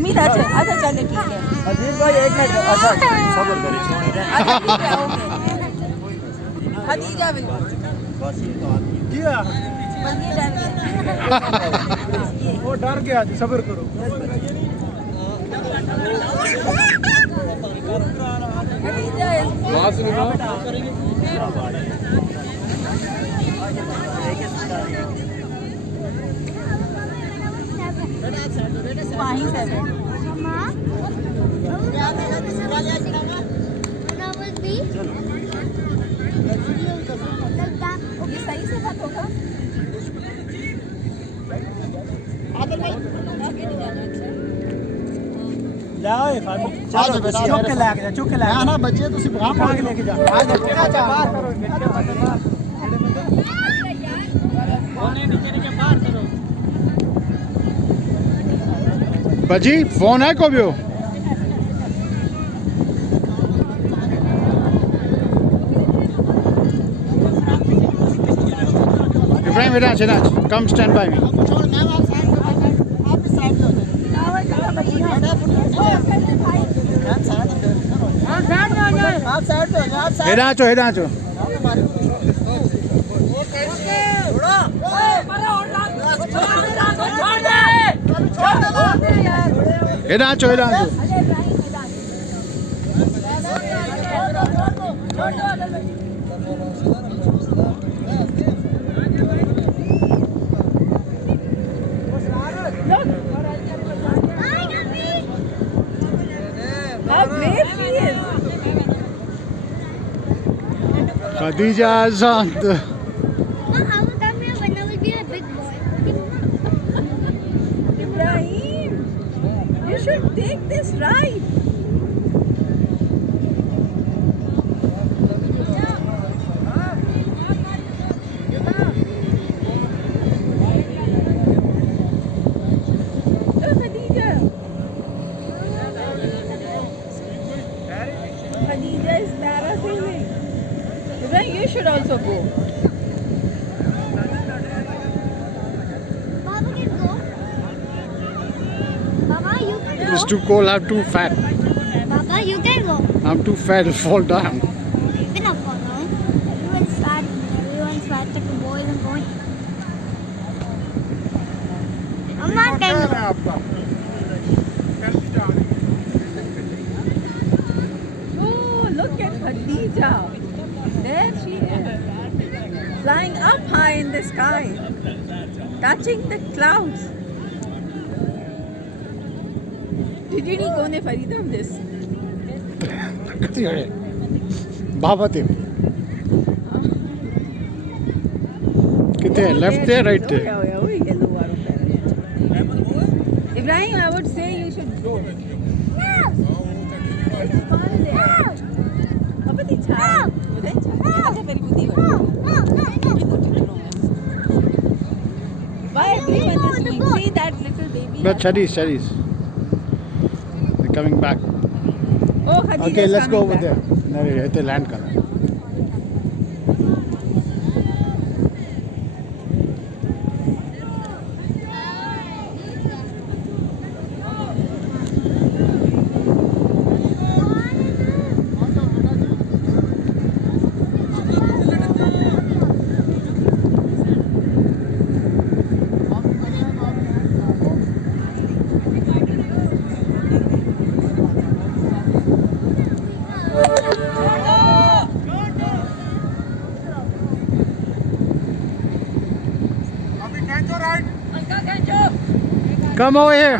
उम्मीद আছে अच्छा चलो ठीक है अजीत भाई एक मिनट अच्छा सब्र करिए अच्छा ठीक है ओके खदीजा भी बस ये तो आदमी किया बस ये डर गया वो डर गया जी सब्र करो खदीजा वहां से निकाल वहीं से ये सही से बात होगा जाओ चलो चुप के लेके जा चुप के लेके ना बच्चे तुसी वहां पा के लेके जा आ जा बाहर करो बाजी फोन है को भी हो Ibrahim, come stand by me. हेडाचो How brave she is. Khadija is on the... I will come here when I will be a big boy. Ibrahim, you should take this ride. Khadija is parasailing. Ibrahim, you should also go. Baba can go. Baba, you can go. It's too cold, I'm too fat. Baba, you can go. I'm too fat, I'll fall down. Been up for now. Everyone's fat. Everyone's fat. Like the boys and going. I'm not going to go. Oh, look at Khadija. There she is. Flying up high in the sky. Touching the clouds. Did you go ne Faridam this? Baba te. Kithe left there, right there? Ibrahim, I would say you should go. Why everyone is doing? See that little baby? But studies. They're coming back. Oh, Khadija Okay, is let's go coming over back. there. No, it's a land color. Come over here.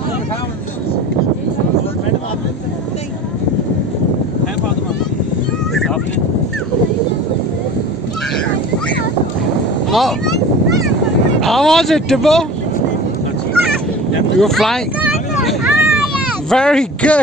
आपने दिखाया madam आपने है फातिमा आपने How was it, Tibbo? You were flying. Very good.